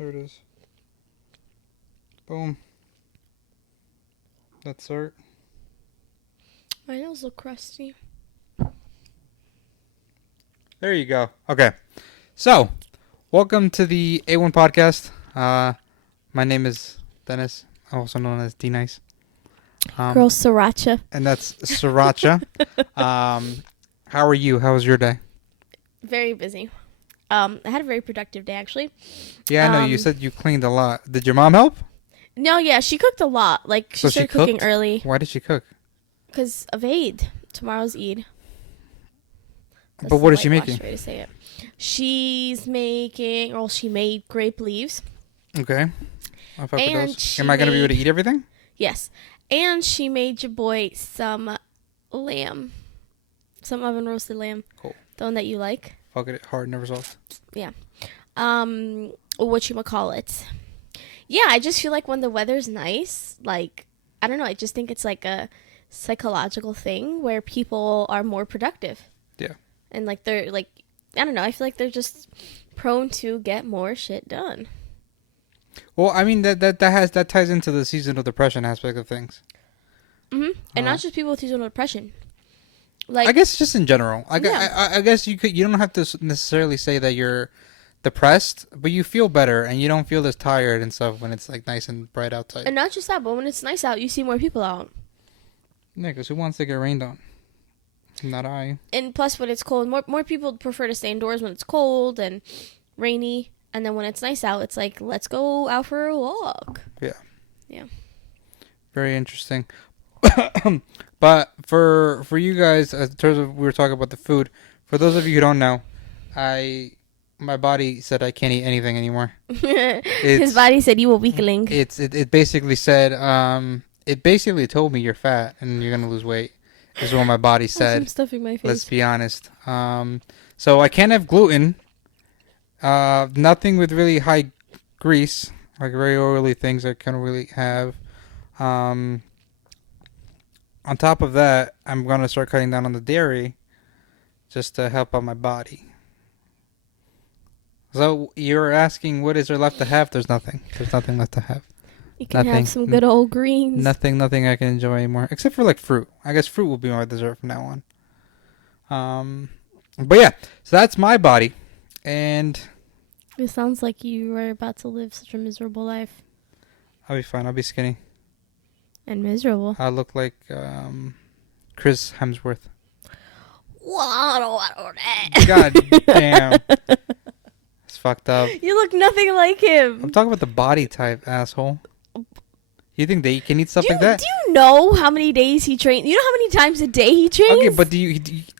There it is. Boom. That's art. My nails look crusty. There you go. Okay. So, welcome to the A1 podcast. My name is Dennis, also known as D-Nice. Girl Sriracha. And that's Sriracha. How are you? How was your day? Very busy. I had a very productive day, actually. Yeah, I know. You said you cleaned a lot. Did your mom help? No, yeah, she cooked a lot. Like, she started cooking early. Why did she cook? Because of Eid. Tomorrow's Eid. But what is she making? Way to say it. She's making, or she made grape leaves. Okay. I'll fuck with those. Am I going to be able to eat everything? Yes. And she made your boy some lamb. Some oven roasted lamb. Cool. The one that you like. Fuck it, hard, never soft. Yeah. Whatchamacallit. Yeah, I just feel like when the weather's nice, like, I don't know, I just think it's like a psychological thing where people are more productive. Yeah. And like they're like, I don't know, I feel like they're just prone to get more shit done. Well, I mean that ties into the seasonal depression aspect of things. Mhm. And not just people with seasonal depression. Like, I guess just in general. Yeah. I guess you don't have to necessarily say that you're depressed, but you feel better and you don't feel as tired and stuff when it's like nice and bright outside. And not just that, but when it's nice out, you see more people out. Yeah, because who wants to get rained on? Not I. And plus, when it's cold, more people prefer to stay indoors when it's cold and rainy. And then when it's nice out, it's like, let's go out for a walk. Yeah. Yeah. Very interesting. But for you guys, in terms of we were talking about the food, for those of you who don't know, my body said I can't eat anything anymore. His body said you a weakling. It basically said it basically told me you're fat and you're gonna lose weight. Is what my body said. I'm stuffing my face. Let's be honest. So I can't have gluten. Nothing with really high grease, like very oily things I can't really have. On top of that, I'm gonna start cutting down on the dairy, just to help out my body. So you're asking what is there left to have? There's nothing. There's nothing left to have. You can have some good old greens. Nothing I can enjoy anymore, except for like fruit. I guess fruit will be my dessert from now on. But yeah, so that's my body, and it sounds like you are about to live such a miserable life. I'll be fine. I'll be skinny. And miserable. I look like Chris Hemsworth. God damn. It's fucked up. You look nothing like him. I'm talking about the body type, asshole. You think they can eat stuff like that? Do you know how many days he trains? You know how many times a day he trains? Okay, but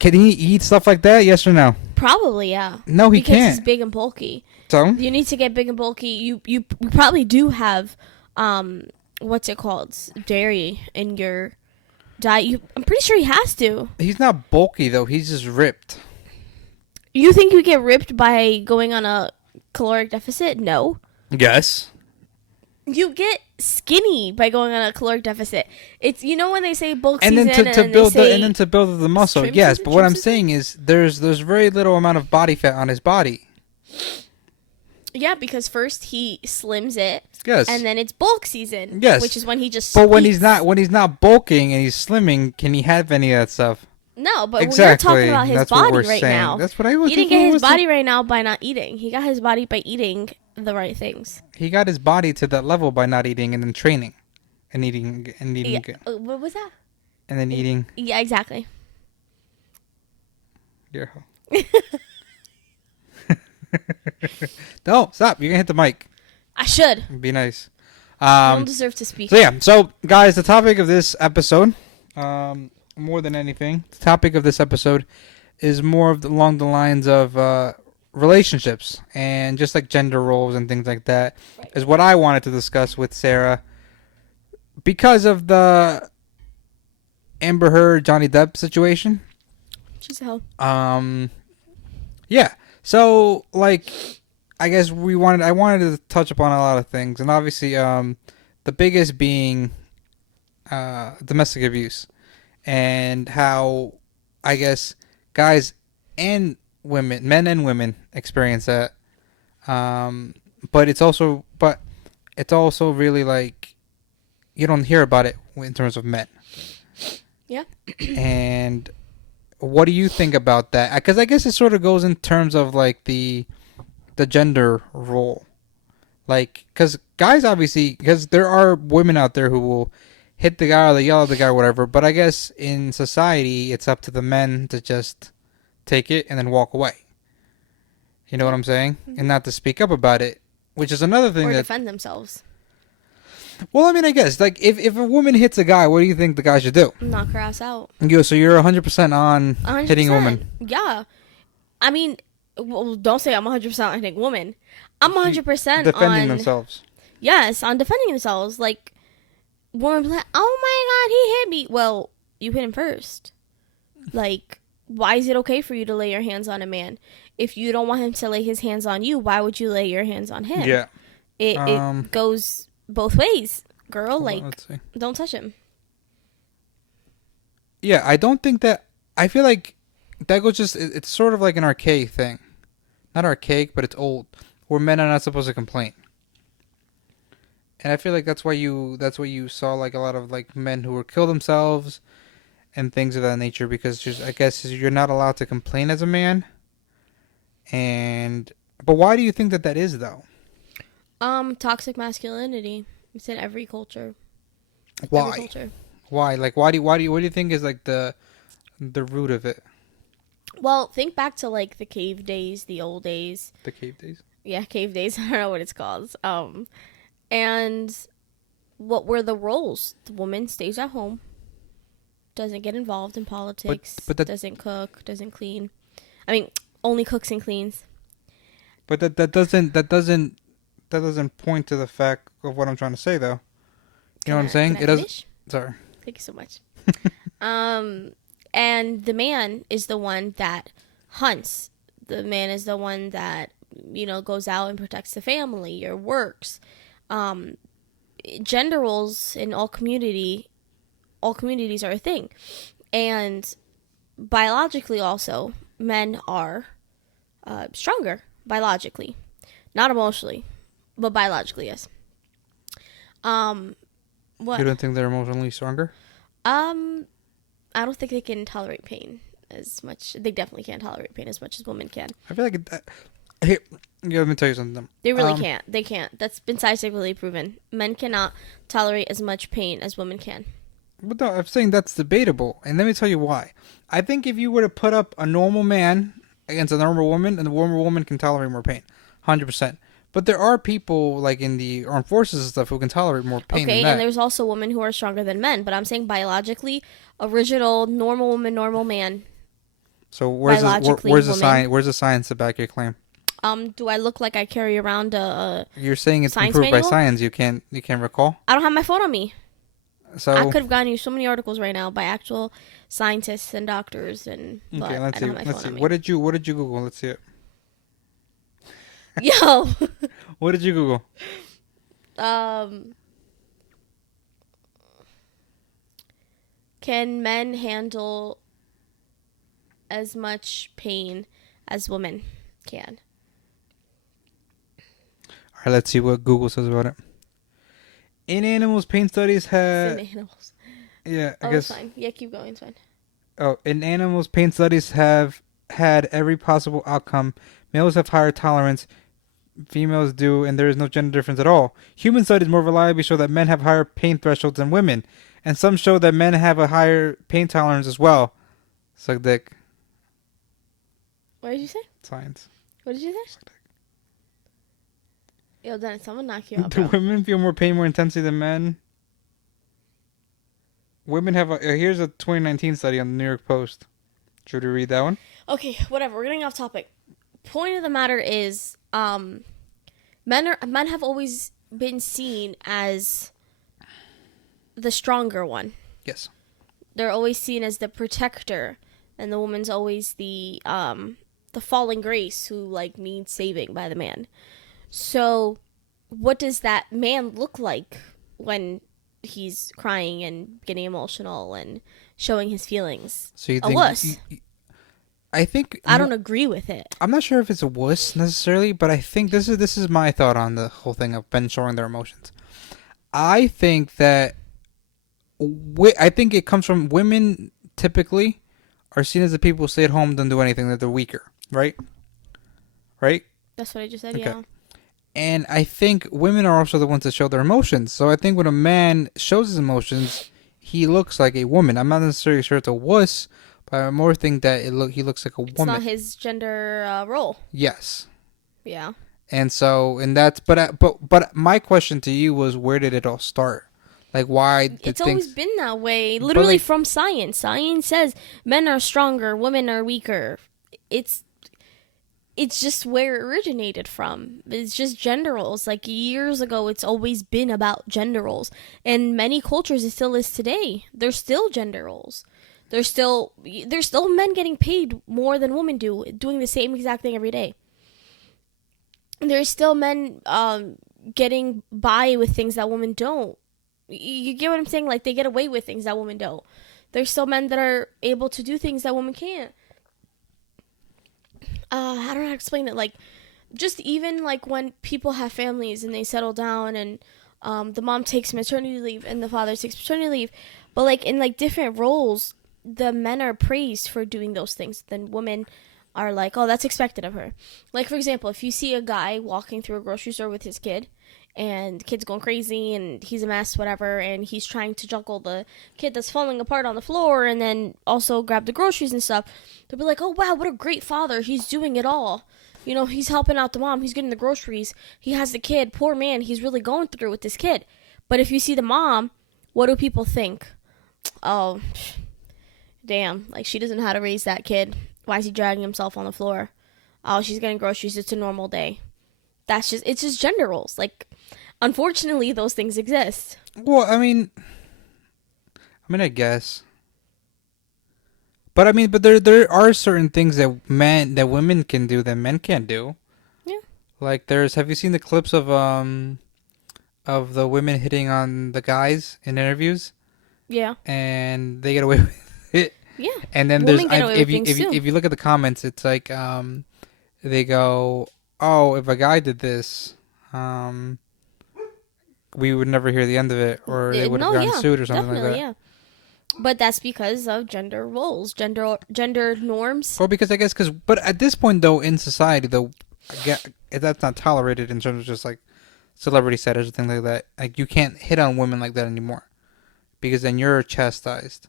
can he eat stuff like that? Yes or no? Probably, yeah. No, he can't. Because he's big and bulky. So? You need to get big and bulky. You probably do have, what's it called? Dairy in your diet. I'm pretty sure he has to. He's not bulky, though. He's just ripped. You think you get ripped by going on a caloric deficit? No. Yes. You get skinny by going on a caloric deficit. It's, you know, when they say bulk and season then to build the muscle. Yes, but what I'm saying is there's very little amount of body fat on his body. Yeah, because first he slims it. Yes. And then it's bulk season. Yes. Which is when he just But when he's not bulking and he's slimming, can he have any of that stuff? No, but exactly. we're talking about his body right now. That's what I was. He didn't get his body right now by not eating. He got his body by eating the right things. He got his body to that level by not eating and then training, and eating Yeah. good. What was that? And then eating. Yeah, exactly. You're No, stop! You're gonna hit the mic. I should. Be nice. You don't deserve to speak. So yeah, so guys, the topic of this episode, more than anything, the topic of this episode is more of along the lines of relationships and just like gender roles and things like that. Right. Is what I wanted to discuss with Sarah because of the Amber Heard Johnny Depp situation. She's a hoe. Yeah. So like, I guess I wanted to touch upon a lot of things, and obviously, the biggest being domestic abuse, and how I guess guys and women, men and women, experience that. but it's also really like you don't hear about it in terms of men. Yeah. And what do you think about that? Because I guess it sort of goes in terms of like the gender role. Like, because guys obviously, because there are women out there who will hit the guy or they yell at the guy or whatever, but I guess in society it's up to the men to just take it and then walk away. You know what I'm saying? Mm-hmm. And not to speak up about it, which is another thing Or that... defend themselves. Well, I mean, I guess, like, if a woman hits a guy, what do you think the guy should do? Knock her ass out. So you're 100% on 100%. hitting a woman. Yeah. I mean, well, don't say I'm 100% on hitting women. I'm 100% defending on... themselves. Yes, on defending themselves. Like, women be like, oh my god, he hit me. Well, you hit him first. Like, why is it okay for you to lay your hands on a man? If you don't want him to lay his hands on you, why would you lay your hands on him? Yeah. It goes both ways, girl. Like, let's see. don't touch him. Yeah, I don't think that... I feel like that goes just... It's sort of like an archaic thing. Not archaic, but it's old. Where men are not supposed to complain. And I feel like that's why you saw like a lot of like men who were kill themselves and things of that nature, because just, I guess you're not allowed to complain as a man. But why do you think that is though? Toxic masculinity. It's in every culture. Why? Every culture. Why? Like what do you think is like the root of it? Well, think back to like the cave days, the old days. The cave days? Yeah, cave days. I don't know what it's called. And what were the roles? The woman stays at home, doesn't get involved in politics, but that doesn't cook, doesn't clean. I mean, only cooks and cleans. But that doesn't point to the fact of what I'm trying to say, though. You know what I'm saying? Can I finish? Sorry. Thank you so much. And the man is the one that hunts. The man is the one that, goes out and protects the family or works. Gender roles in all communities are a thing. And biologically also, men are stronger biologically. Not emotionally, but biologically, yes. What? You don't think they're emotionally stronger? I don't think they can tolerate pain as much. They definitely can't tolerate pain as much as women can. I feel like here, let me tell you something. They really can't. They can't. That's been scientifically proven. Men cannot tolerate as much pain as women can. But no, I'm saying that's debatable, and let me tell you why. I think if you were to put up a normal man against a normal woman, and the normal woman can tolerate more pain, 100%. But there are people like in the armed forces and stuff who can tolerate more pain than that. And there's also women who are stronger than men. But I'm saying biologically, original normal woman, normal man. So where's the science to back your claim? Do I look like I carry around a You're saying it's science improved manual? by science. You can't recall? I don't have my phone on me. So I could have gotten you so many articles right now by actual scientists and doctors, and okay, let's see. Let's see. Me. What did you Google? Let's see it. Yo. What did you Google? Can men handle as much pain as women can? All right, let's see what Google says about it. In animals, pain studies have... In animals. Yeah, I It's guess... fine. Yeah, keep going. It's fine. Oh, in animals, pain studies have had every possible outcome. Males have higher tolerance. Females do, and there is no gender difference at all. Human studies more reliably show that men have higher pain thresholds than women. And some show that men have a higher pain tolerance as well. Suck dick. What did you say? Science. What did you say? Suck dick. Yo, Dennis, someone knock you out, Do bro. women feel more pain more intensely than men? Women have here's a 2019 study on the New York Post. Should we read that one? Okay, whatever. We're getting off topic. Point of the matter is, men have always been seen as the stronger one. Yes. They're always seen as the protector, and the woman's always the fallen grace who like needs saving by the man. So, what does that man look like when he's crying and getting emotional and showing his feelings? So you A think wuss. I think I don't agree with it. I'm not sure if it's a wuss necessarily, but I think this is my thought on the whole thing of men showing their emotions. I think that I think it comes from women typically are seen as the people who stay at home, don't do anything, that they're weaker, right? Right? That's what I just said. Okay. Yeah. And I think women are also the ones that show their emotions. So I think when a man shows his emotions, he looks like a woman. I'm not necessarily sure it's a wuss, but I more think that he looks like a woman. It's not his gender role. Yes. Yeah. And so, and that's, but my question to you was, where did it all start? Like, why did It's things? always been that way. Literally like- from science. Science says men are stronger, women are weaker. It's just where it originated from. It's just gender roles. Like years ago, it's always been about gender roles. And many cultures, it still is today. There's still gender roles. There's still men getting paid more than women do, doing the same exact thing every day. There's still men getting by with things that women don't. You get what I'm saying? Like, they get away with things that women don't. There's still men that are able to do things that women can't. I don't know how to explain it. Like, just even like when people have families and they settle down and the mom takes maternity leave and the father takes paternity leave, but like in like different roles, the men are praised for doing those things. Then women are like, oh, that's expected of her. Like, for example, if you see a guy walking through a grocery store with his kid, and the kid's going crazy and he's a mess, whatever, and he's trying to juggle the kid that's falling apart on the floor and then also grab the groceries and stuff, they'll be like, oh wow, what a great father, he's doing it all. You know, he's helping out the mom, he's getting the groceries, he has the kid, poor man, he's really going through with this kid. But if you see the mom, what do people think? Oh, damn, like, she doesn't know how to raise that kid. Why is he dragging himself on the floor? Oh, she's getting groceries, it's a normal day. It's just gender roles. Like, unfortunately, those things exist. Well, I mean, I guess, but but there are certain things that women can do that men can't do. Yeah. Like, have you seen the clips of the women hitting on the guys in interviews? Yeah. And they get away with it. Yeah. And then if you look at the comments, it's like they go, oh, if a guy did this, we would never hear the end of it, or they would have gotten sued or something like that. Yeah. But that's because of gender roles, gender norms. Well, because I guess, but at this point, though, in society, though, that's not tolerated in terms of just like celebrity status or things like that. Like, you can't hit on women like that anymore, because then you're chastised.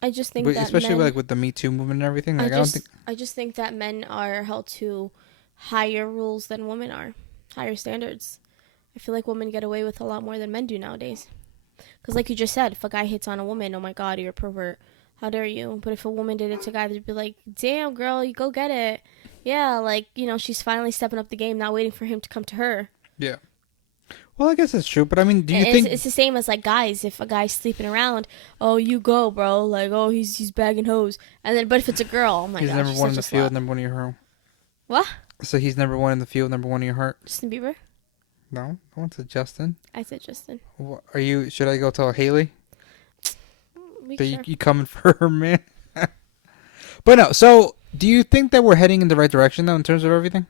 I just think that especially with the Me Too movement and everything. Like, I just think that men are held to higher rules than women are, higher standards. I feel like women get away with a lot more than men do nowadays. Because like you just said, if a guy hits on a woman, oh my god, you're a pervert. How dare you? But if a woman did it to a guy, they'd be like, damn, girl, you go get it. Yeah, like, you know, she's finally stepping up the game, not waiting for him to come to her. Yeah. Well, I guess that's true, but I mean, do you think it's the same as like guys? If a guy's sleeping around, oh, you go, bro. Like, oh, he's bagging hoes, and then but if it's a girl, oh my gosh, he's number one in the field, number one in your heart. What? So he's number one in the field, number one in your heart. Justin Bieber? No, I want to Justin. I said Justin. Are you? Should I go tell Haley? Sure. You coming for her, man? But no. So, do you think that we're heading in the right direction though in terms of everything?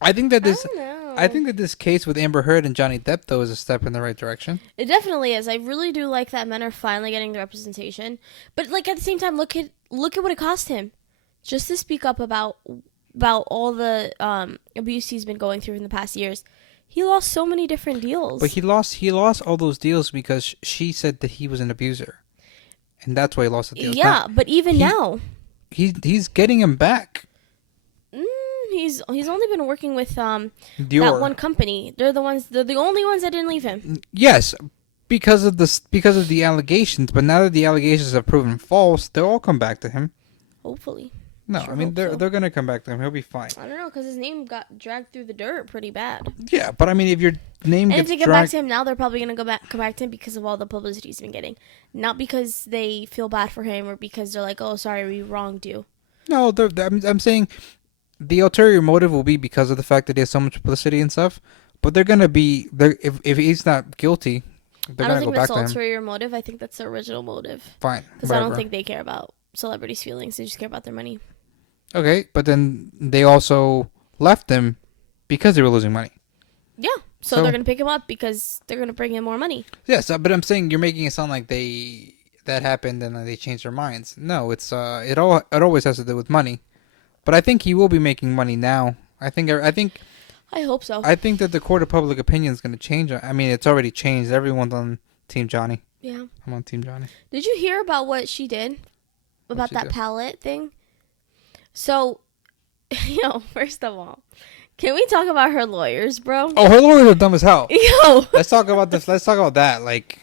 I think that this. I don't know. I think that this case with Amber Heard and Johnny Depp, though, is a step in the right direction. It definitely is. I really do like that men are finally getting the representation. But like at the same time, look at what it cost him, just to speak up about all the abuse he's been going through in the past years. He lost so many different deals. But he lost all those deals because she said that he was an abuser, and that's why he lost the deals. Yeah, but even now, he's getting him back. He's only been working with Dior. that one company. They're the only ones that didn't leave him. Yes, because of the allegations. But now that the allegations have proven false, they'll all come back to him. Hopefully. No, I mean they're gonna come back to him. He'll be fine. I don't know, because his name got dragged through the dirt pretty bad. Yeah, but I mean, if your name and gets if they get dragged... back to him now, they're probably gonna come back to him because of all the publicity he's been getting, not because they feel bad for him or because they're like, oh, sorry, we wronged you. No, I'm saying the ulterior motive will be because of the fact that he has so much publicity and stuff. But they're gonna be there if he's not guilty. they're I gonna don't go think back that's to him. ulterior motive. I think that's the original motive. Fine, Because I don't whatever. think they care about celebrities' feelings. They just care about their money. Okay, but then they also left him because they were losing money. Yeah. So they're going to pick him up because they're going to bring in more money. Yes, but I'm saying you're making it sound like that happened and then they changed their minds. No, it always has to do with money. But I think he will be making money now. I hope so. I think that the court of public opinion is going to change. I mean, it's already changed. Everyone's on Team Johnny. Yeah. I'm on Team Johnny. Did you hear about what she did? About that palette thing? So, first of all, can we talk about her lawyers, bro? Oh, her lawyers are dumb as hell. Yo. Let's talk about this. Let's talk about that. Like,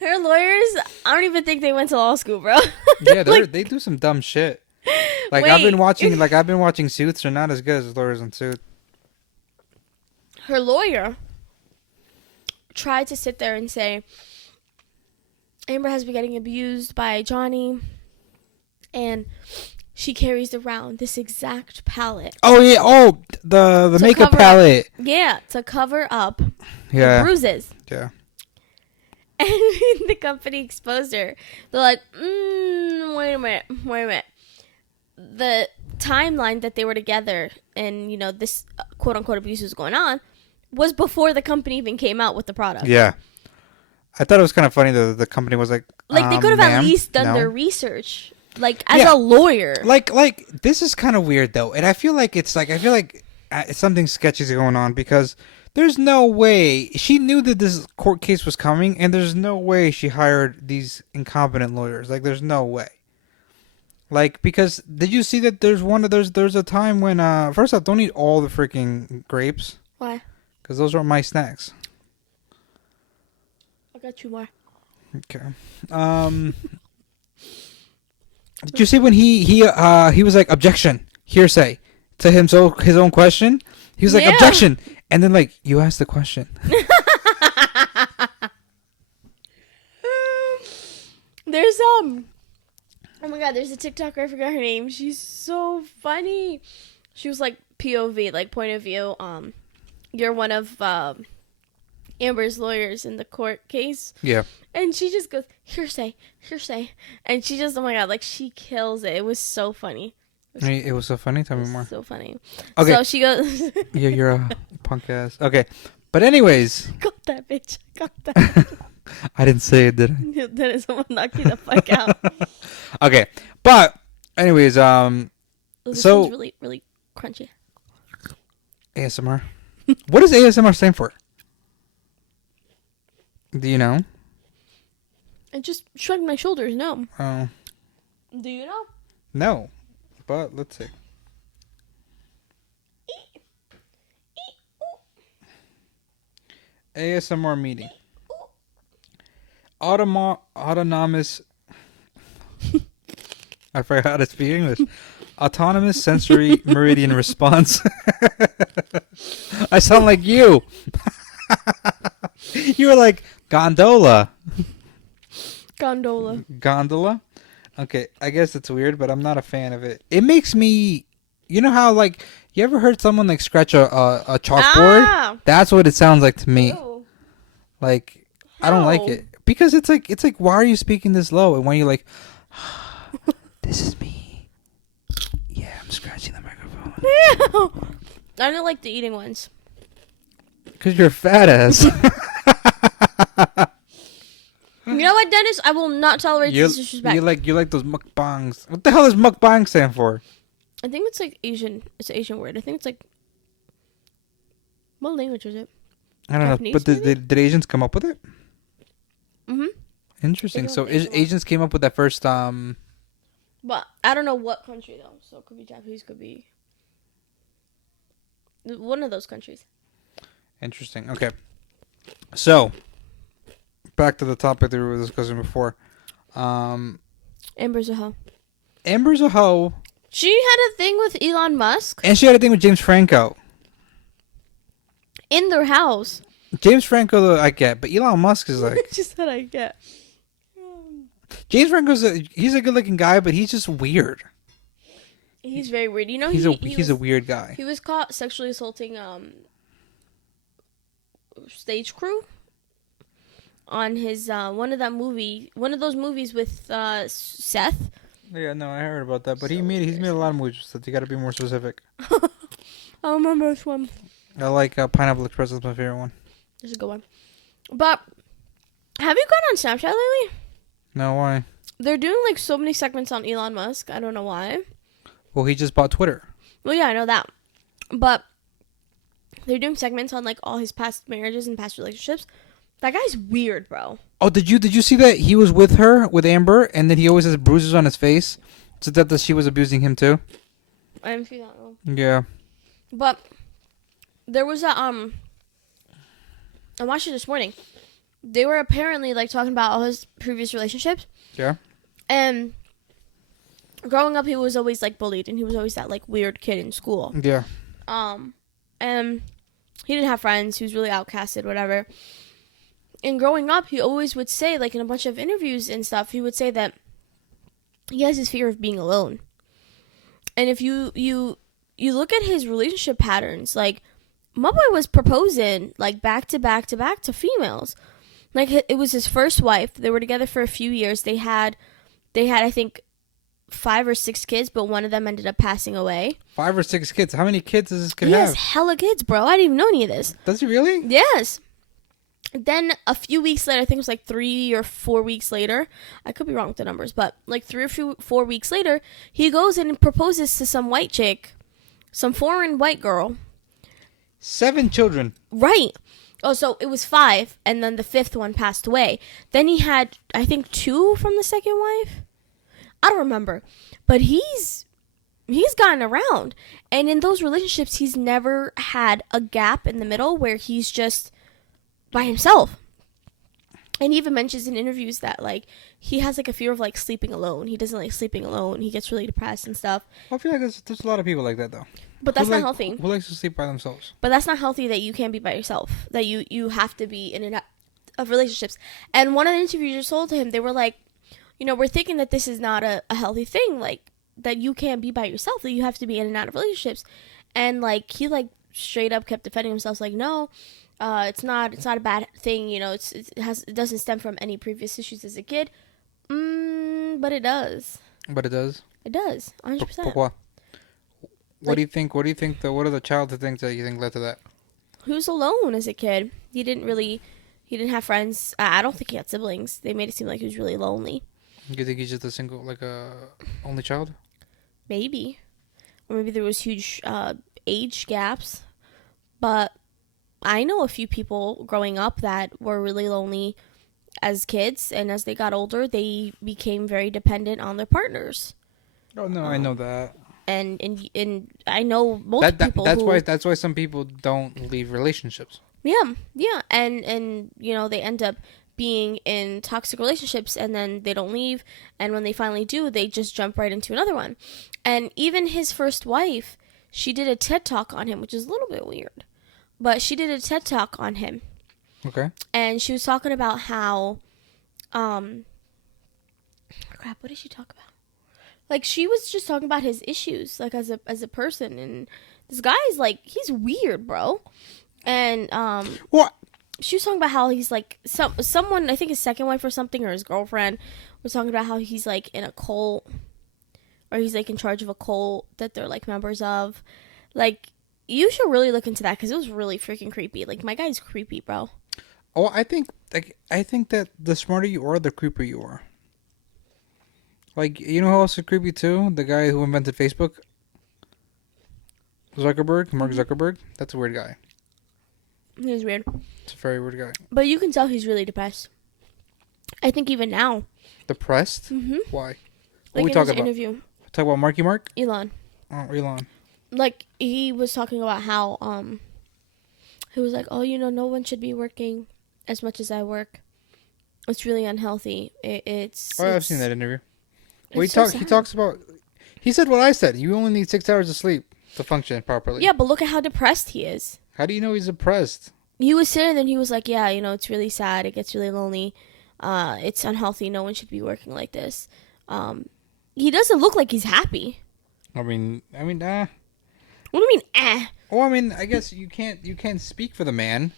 her lawyers, I don't even think they went to law school, bro. yeah, they do some dumb shit. Like, Wait. I've been watching Suits. They're not as good as lawyers on Suits. Her lawyer tried to sit there and say, Amber has been getting abused by Johnny, and she carries around this exact palette. Oh yeah. Oh, the makeup palette. Yeah, to cover up Yeah. the bruises. Yeah. And the company exposed her. They're like, wait a minute. The timeline that they were together and, this quote-unquote abuse was going on was before the company even came out with the product. Yeah. I thought it was kind of funny that the company was like... Like, they could have at least done their research. Like, as a lawyer. Like, this is kind of weird, though. And I feel like something sketchy is going on because there's no way... She knew that this court case was coming, and there's no way she hired these incompetent lawyers. Like, there's no way. Like, because... Did you see that there's a time when... First off, don't eat all the freaking grapes. Why? Because those are my snacks. I got you more. Okay. Did you see when he was like, objection, hearsay to his own question? He was like, objection, and then like, you asked the question. There's oh my god, there's a TikToker, I forgot her name. She's so funny. She was like POV, like point of view. You're one of Amber's lawyers in the court case. Yeah. And she just goes, hearsay. And she just, oh my god, like she kills it. It was so funny. It was so funny? Tell me more. So funny. Okay. So she goes... Yeah, you're a punk ass. Okay. But anyways. Got that, bitch. Got that. I didn't say it, did I? Then someone knocked you the fuck out. Okay. But, anyways, This one's really, really crunchy. ASMR. What does ASMR stand for? Do you know? I just shrugged my shoulders, no. Oh. Do you know? No. But, let's see. ASMR meeting. Autonomous... I forgot how to speak English. Autonomous sensory meridian response. I sound like you. You were like, gondola. Gondola? Okay, I guess it's weird, but I'm not a fan of it. It makes me... You know how, like, you ever heard someone, like, scratch a chalkboard? Ah! That's what it sounds like to me. Ew. Like, I don't like it. Because it's like, why are you speaking this low? And when you're like, this is me. Yeah, I'm scratching the microphone. Ew. I don't like the eating ones. Because you're a fat ass. You know what, Dennis? I will not tolerate this disrespect. You like those mukbangs. What the hell does mukbang stand for? I think it's like Asian. It's an Asian word. I think it's like... What language is it? I don't know. But did Asians come up with it? Mm-hmm. Interesting. So Asians came up with that first... But I don't know what country, though. So it could be Japanese, could be... one of those countries. Interesting. Okay. So... Back to the topic that we were discussing before. Amber's a hoe. Amber's a hoe. She had a thing with Elon Musk. And she had a thing with James Franco. In their house. James Franco, I get. But Elon Musk is like... Just that I get. James Franco's he's a good-looking guy, but he's just weird. He's very weird. You know, he's a weird guy. He was caught sexually assaulting stage crew on his one of those movies with Seth. Yeah, no, I heard about that, but So he's made a lot of movies, so you got to be more specific. I remember this one. I like Pineapple Express is my favorite one. This is a good one. But have you gone on Snapchat lately? No, why? They're doing like so many segments on Elon Musk. I don't know why. Well, he just bought Twitter. Well, yeah, I know that. But they're doing segments on like all his past marriages and past relationships. That guy's weird, bro. Oh, did you see that he was with Amber, and then he always has bruises on his face, so that she was abusing him too? I didn't see that one. Yeah. But there was a I watched it this morning. They were apparently like talking about all his previous relationships. Yeah. And growing up, he was always like bullied, and he was always that like weird kid in school. Yeah. And he didn't have friends. He was really outcasted, whatever. And growing up, he always would say, like in a bunch of interviews and stuff, he would say that he has this fear of being alone. And if you look at his relationship patterns, like my boy was proposing like back to back to back to females. Like it was his first wife. They were together for a few years. They had I think 5 or 6 kids, but one of them ended up passing away. 5 or 6 kids. How many kids does this kid He have? has hella kids, bro. I didn't even know any of this. Does he really? Yes. Then a few weeks later, I think it was like 3 or 4 weeks later. I could be wrong with the numbers, but like 3 or 4 weeks later, he goes and proposes to some white chick, some foreign white girl. 7 children. Right. Oh, so it was 5, and then the 5th one passed away. Then he had, I think, 2 from the second wife. I don't remember, but he's gotten around, and in those relationships, he's never had a gap in the middle where he's just by himself. And he even mentions in interviews that like he has like a fear of like sleeping alone. He doesn't like sleeping alone. He gets really depressed and stuff. I feel like there's a lot of people like that though. But that's not healthy. Who likes to sleep by themselves? But that's not healthy that you can't be by yourself. That you have to be in and out of relationships. And one of the interviewers told him, they were like, you know, we're thinking that this is not a healthy thing, like that you can't be by yourself, that you have to be in and out of relationships. And like he like straight up kept defending himself, like no, it's not a bad thing, you know, it doesn't stem from any previous issues as a kid. But it does. But it does. It does. 100%. Pourquoi? What do you think? What are the childhood things that you think led to that? He was alone as a kid. He didn't have friends. I don't think he had siblings. They made it seem like he was really lonely. You think he's just a single, like a only child? Maybe. Or maybe there was huge age gaps. But I know a few people growing up that were really lonely as kids, and as they got older, they became very dependent on their partners. Oh no, I know that. And I know multiple people. That's why some people don't leave relationships. Yeah, and you know they end up being in toxic relationships, and then they don't leave, and when they finally do, they just jump right into another one. And even his first wife, she did a TED Talk on him, which is a little bit weird, but she did a TED Talk on him. Okay. And she was talking about how, crap, what did she talk about? Like, she was just talking about his issues, like, as a person, and this guy's, like, he's weird, bro. And, What? she was talking about how he's, like, someone, I think his second wife or something, or his girlfriend, was talking about how he's, like, in a cult, or he's, like, in charge of a cult that they're, like, members of. Like, you should really look into that, because it was really freaking creepy. Like, my guy's creepy, bro. Oh, I think that the smarter you are, the creepier you are. Like, you know who else is creepy too? The guy who invented Facebook. Mark Zuckerberg. That's a weird guy. He's weird. It's a very weird guy. But you can tell he's really depressed. I think even now. Depressed? Mm-hmm. Why? What Like are we in talking his about? interview. Talk about Marky Mark? Elon. Oh, Elon. Like, he was talking about how, he was like, oh, you know, no one should be working as much as I work. It's really unhealthy. I've seen that interview. Well, he sad. talks about. He said what I said. You only need 6 hours of sleep to function properly. Yeah, but look at how depressed he is. How do you know he's depressed? He was sitting there and he was like, yeah, you know, it's really sad. It gets really lonely. It's unhealthy. No one should be working like this. He doesn't look like he's happy. What do you mean, What do you mean, eh? Well, I mean, I guess you can't speak for the man,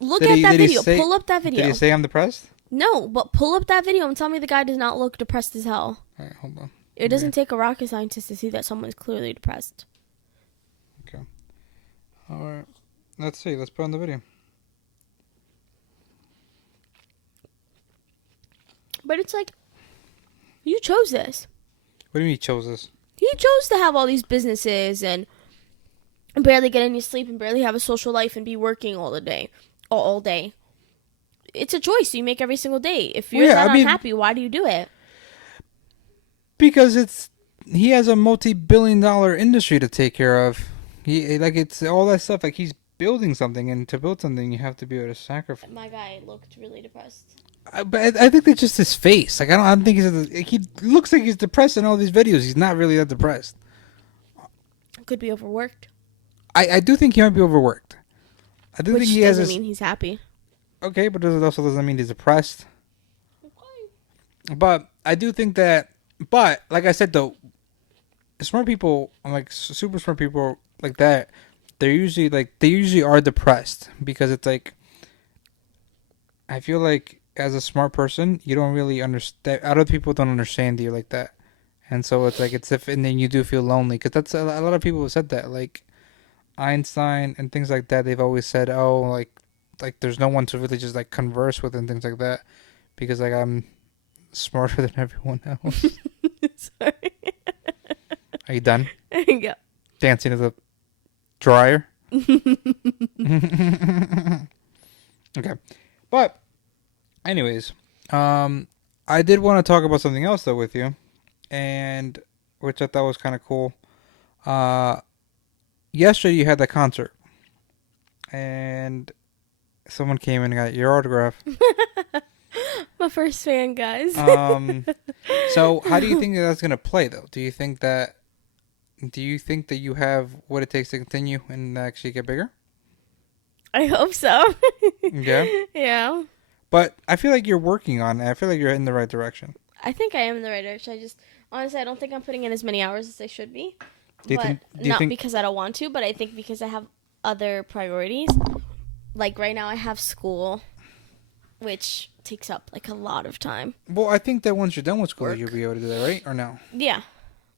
Look Did at he- that did he video. say- Pull up that video. Did he say I'm depressed? No, but pull up that video and tell me the guy does not look depressed as hell. All right, hold on. It doesn't take a rocket scientist to see that someone's clearly depressed. Okay. All right. Let's see. Let's put on the video. But it's like, you chose this. What do you mean he chose this? He chose to have all these businesses and barely get any sleep and barely have a social life and be working all day. It's a choice you make every single day. If you're not unhappy, why do you do it? Because he has a multi-billion-dollar industry to take care of. It's all that stuff. Like, he's building something, and to build something, you have to be able to sacrifice. My guy looked really depressed. But I think that's just his face. Like, I don't think he looks like he's depressed in all these videos. He's not really that depressed. Could be overworked. I do think he might be overworked. I do Which think he has doesn't mean he's happy. Okay, but it also doesn't mean he's depressed. But I do think that. But like I said, though, smart people, like super smart people like that, they usually are depressed because it's like. I feel like as a smart person, you don't really understand. Other people don't understand you like that, and so it's like and then you do feel lonely because that's a lot of people have said that, like Einstein and things like that. They've always said, oh, like there's no one to really just like converse with and things like that because like I'm smarter than everyone else. Sorry. Are you done? Yeah. Dancing to the dryer? Okay. But anyways, I did want to talk about something else though with you, and which I thought was kind of cool. Yesterday you had that concert and someone came in and got your autograph. My first fan, guys. So how do you think that's going to play though? Do you think that you have what it takes to continue and actually get bigger? I hope so. Yeah. Yeah. But I feel like you're working on it. I feel like you're in the right direction. I think I am in the right direction. Honestly, I don't think I'm putting in as many hours as I should be. Do you think Because I don't want to, but I think because I have other priorities. Like right now I have school, which takes up like a lot of time. Well, I think that once you're done with school, you'll be able to do that, right? Or no? Yeah.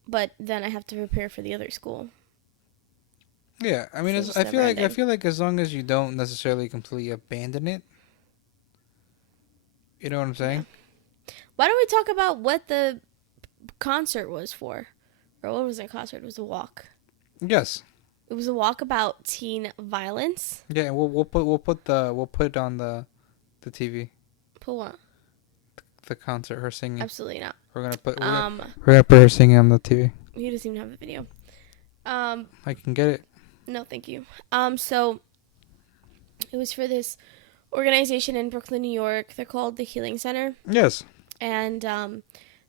But then I have to prepare for the other school. Yeah, I mean, So it's I feel never-ending. like as long as you don't necessarily completely abandon it, you know what I'm saying? Why don't we talk about what the concert was for? Or what was the concert? It was a walk. Yes. It was a walk about teen violence. Yeah, and we'll put it on the TV. Put what? The concert, her singing. Absolutely not. We're gonna put her singing on the TV. He doesn't even have a video. I can get it. No, thank you. So it was for this organization in Brooklyn, New York. They're called the Healing Center, Yes. and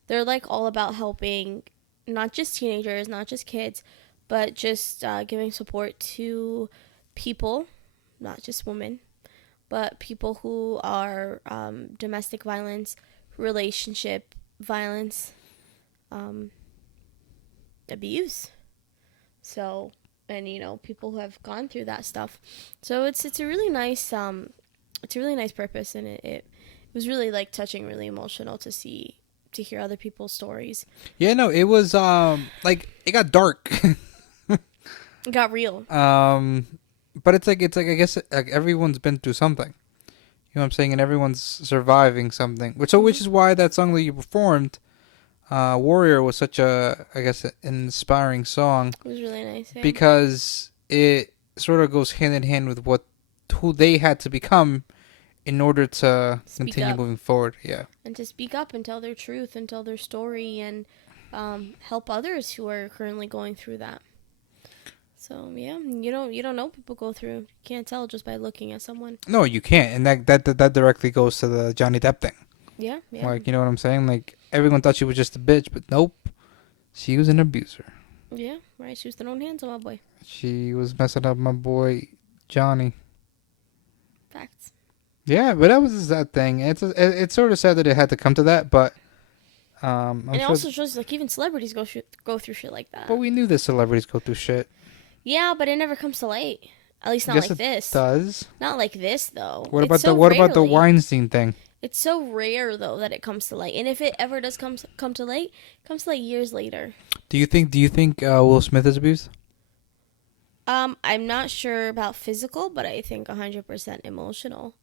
they're like all about helping not just teenagers, not just kids, but just giving support to people, not just women, but people who are domestic violence, relationship violence, abuse. So, and people who have gone through that stuff. So it's a really nice purpose, and it was really like touching, really emotional to hear other people's stories. Yeah, no, it was like it got dark. It got real. But it's like I guess like everyone's been through something. You know what I'm saying? And everyone's surviving something. Which is why that song that you performed, Warrior, was such a, I guess, an inspiring song. It was really nice. Yeah. Because it sort of goes hand in hand with who they had to become in order to continue moving forward. Yeah. And to speak up and tell their truth and tell their story and help others who are currently going through that. So yeah, you don't know people go through. You can't tell just by looking at someone. No, you can't, and that directly goes to the Johnny Depp thing. Yeah, yeah. Like, you know what I'm saying? Like, everyone thought she was just a bitch, but nope, she was an abuser. Yeah, right. She was throwing hands on my boy. She was messing up my boy Johnny. Facts. Yeah, but that was that thing. It's sort of sad that it had to come to that, but And it also shows like even celebrities go through shit like that. But we knew that celebrities go through shit. Yeah, but it never comes to light. At least not Yes, like it this. does. Not like this though. What It's about so the rarely. Weinstein thing? It's so rare though that it comes to light, and if it ever does come to light, it comes to light years later. Do you think Will Smith is abused? I'm not sure about physical, but I think 100% emotional.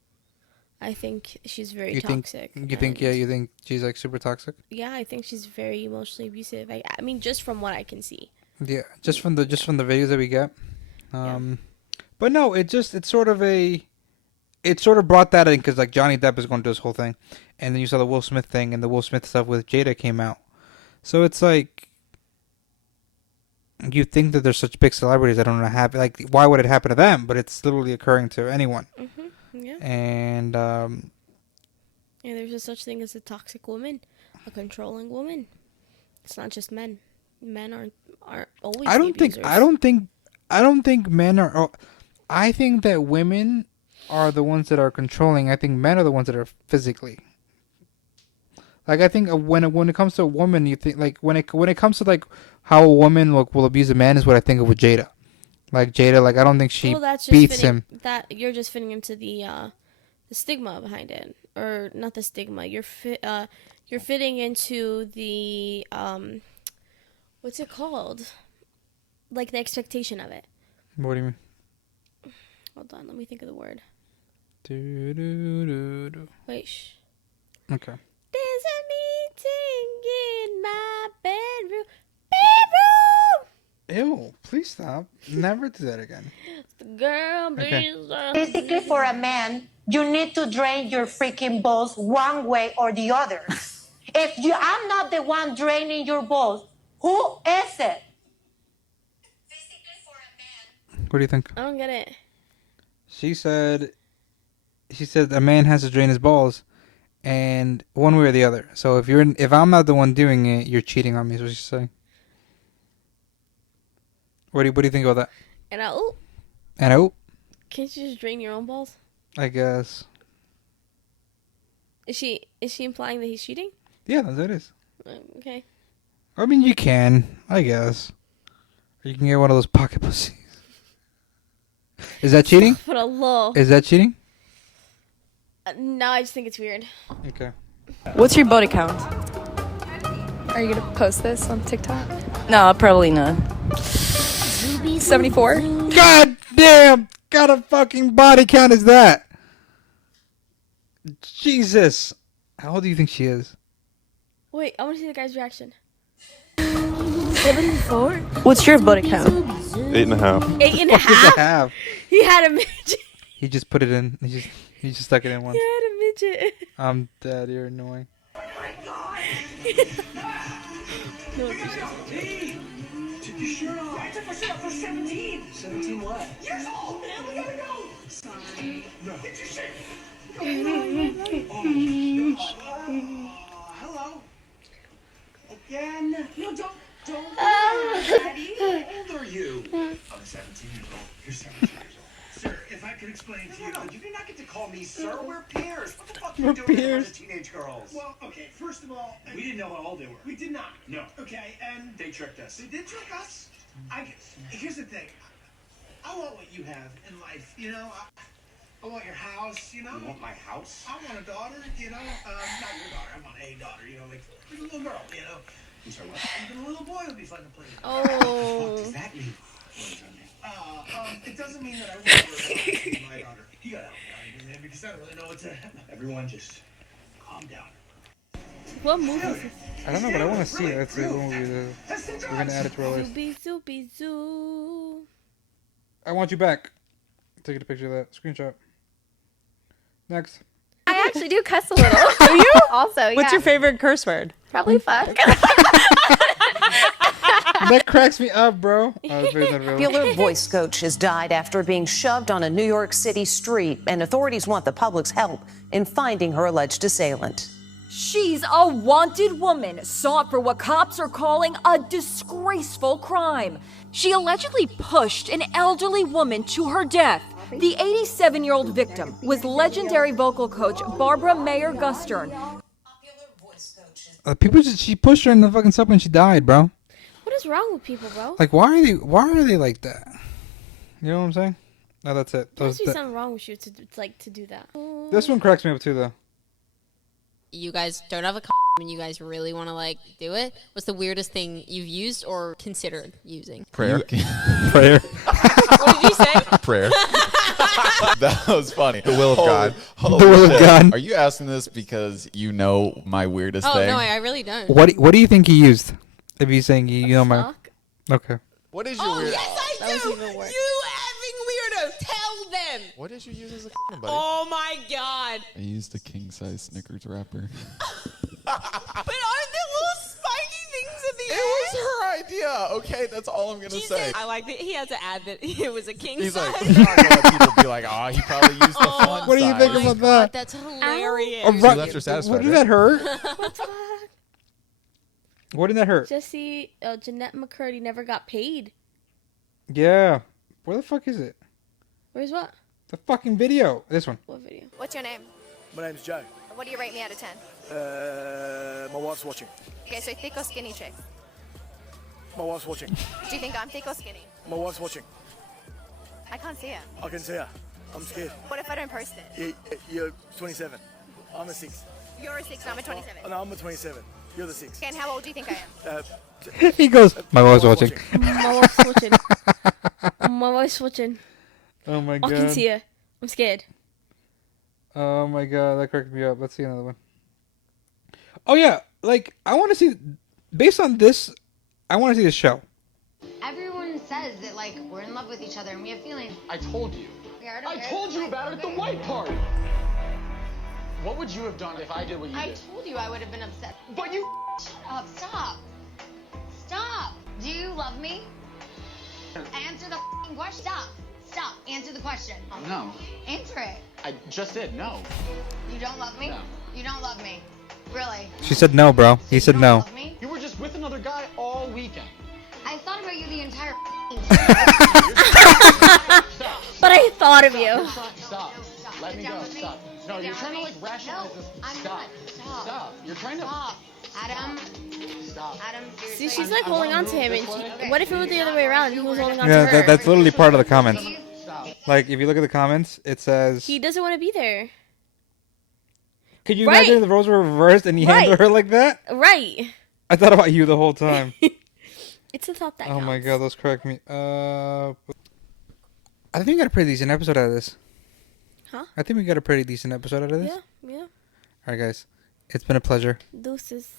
I think she's very toxic. You think she's like super toxic? Yeah, I think she's very emotionally abusive. I mean, just from what I can see. Yeah, just from the videos that we get. But no, it sort of brought that in because like Johnny Depp is going to do this whole thing, and then you saw the Will Smith thing and the Will Smith stuff with Jada came out. So it's like you think that there's such big celebrities that don't know happen. Like, why would it happen to them? But it's literally occurring to anyone. Yeah. And yeah, there's a such thing as a toxic woman, a controlling woman. It's not just men. Men aren't always. I don't think men are. I think that women are the ones that are controlling. I think men are the ones that are physically. Like, I think when it comes to a woman, you think like when it comes to like how a woman will abuse a man is what I think of with Jada. Like Jada, like I don't think she beats him. That you're just fitting into the stigma behind it, or not the stigma. You're fitting into the what's it called? Like the expectation of it. What do you mean? Hold on, let me think of the word. Wait, shh. Okay. There's a meeting in my bedroom. Ew, please stop. Never do that again. The girl, Okay. Basically, for a man, you need to drain your freaking balls one way or the other. I'm not the one draining your balls, who is it? What do you think? I don't get it. She said a man has to drain his balls, and one way or the other. So if I'm not the one doing it, you're cheating on me. Is what she's saying. What do you think about that? And can't you just drain your own balls? I guess. Is she implying that he's cheating? Yeah, that's what it is. Okay. I mean, you can, I guess. Or you can get one of those pocket pussies. Is that cheating? For Allah. Is that cheating? No, I just think it's weird. Okay. What's your body count? Are you gonna post this on TikTok? No, probably not. 74? God damn! What a fucking body count is that? Jesus. How old do you think she is? Wait, I want to see the guy's reaction. 74? What's your body count? 8.5. 8.5? He had a midget. He just put it in. He just stuck it in once. He had a midget. I'm dead. You're annoying. No one appreciates it. Took your shirt off. I took my shirt off for 17. 17 what? Years old, man. We gotta go. Sorry. No. Get your shirt. Hello. Again. No, don't. Daddy. How old are you? I'm 17 years old. You're 17 years old. Sir, if I could explain to you, you do not get to call me sir. We're peers. What the fuck are you doing with a bunch of teenage girls? Well, okay, first of all, we didn't know how old they were. We did not. No. Okay, and they tricked us. They did trick us? Here's the thing. I want what you have in life, you know? I want your house, you know? You want my house? I want a daughter, you know? Not your daughter. I want a daughter, you know? Like a little girl, you know? I'm sorry, what? Even a little boy would be fun to play with. Oh. What does that mean? What does that mean? It doesn't mean that I want to be my daughter. You gotta help me out, man, because I don't really know what to... Everyone just calm down. What movie is this? I don't know, but I want to see it. That's the movie. We're gonna add it to our list. Zoopy zoo. I want you back. Take a picture of that. Screenshot. Next. I actually do cuss a little. Do you? Also, yeah. What's your favorite curse word? Probably fuck. That cracks me up, bro. Oh, it's very not real. Popular voice coach has died after being shoved on a New York City street, and authorities want the public's help in finding her alleged assailant. She's a wanted woman, sought for what cops are calling a disgraceful crime. She allegedly pushed an elderly woman to her death. The 87-year-old victim was legendary vocal coach Barbara Mayer Gustern. She pushed her in the fucking subway and she died, bro. What is wrong with people, bro? Like, why are they like that? You know what I'm saying? No, that's it. There must be something wrong with you to do that. This one cracks me up too, though. You guys don't have a condom and you guys really want to like do it. What's the weirdest thing you've used or considered using? Prayer. Prayer. What did you say? Prayer. That was funny. The will of God. Holy The will of shit. God. Are you asking this because you know my weirdest Oh thing? no, I really don't. What do you think he used? If he's saying you know my. Fuck. Okay. What is your weird? Yes, I That was do. even worse. You effing weirdo. Tell them. What did you use as a condom, buddy? Oh my god. I used a king size Snickers wrapper. But aren't there little spiky things at the It end? was her idea. Okay, that's all I'm gonna say. I like that he had to add that it was a king He's size. like, I'm not gonna let people be like, oh, he probably used the fun What do you think size. about that? That's hilarious. Oh, She right. left her satisfied. What did right? that hurt? What the fuck? What did that hurt? Jesse, Jeanette McCurdy never got paid. Yeah. Where the fuck is it? Where's what? The fucking video. This one. What video? What's your name? My name's Joe. What do you rate me out of 10? My wife's watching. Okay, so thick or skinny chick? My wife's watching. Do you think I'm thick or skinny? My wife's watching. I can't see her. I can see her. I'm scared. What if I don't post it? You're 27. I'm a 6. You're a 6 and I'm a 27. Oh, no, I'm a 27. You're the 6. Okay, and how old do you think I am? He goes, my wife's watching. My wife's watching. My wife's watching. Oh my I god. can see her. I'm scared. Oh my god, that cracked me up. Let's see another one. Oh yeah, like I want to see. Based on this, I want to see this show. Everyone says that like we're in love with each other and we have feelings. I told you. Yeah, I told you about it at the white party. What would you have done if I did what you I did? told you I would have been upset. But you. Shut up! Stop! Stop! Do you love me? Answer the f***ing question. Stop! Stop! Answer the question. No. Answer it. I just did. No. You don't love me? No. You don't love me. Really? She said no, bro. He said You don't no. love me? You were just with another guy all weekend. I thought about you the entire But I thought of you. Stop. Let me go. Stop. No, you're trying to like rationalize this. I'm Stop. not. Stop. You're trying to. Stop. Adam. Stop. Adam, See, she's like holding on to him, and what if it was the other way around? He was holding on Yeah, to her. that's literally part of the comments. Like if you look at the comments, it says, He doesn't want to be there. "Could you Right. imagine if the roles were reversed and he handled her like that?" Right. I thought about you the whole time. It's a thought that Oh my counts. god, those cracked me. I think we got a pretty decent episode out of this. Huh? I think we got a pretty decent episode out of this. Yeah, yeah. All right, guys. It's been a pleasure. Deuces.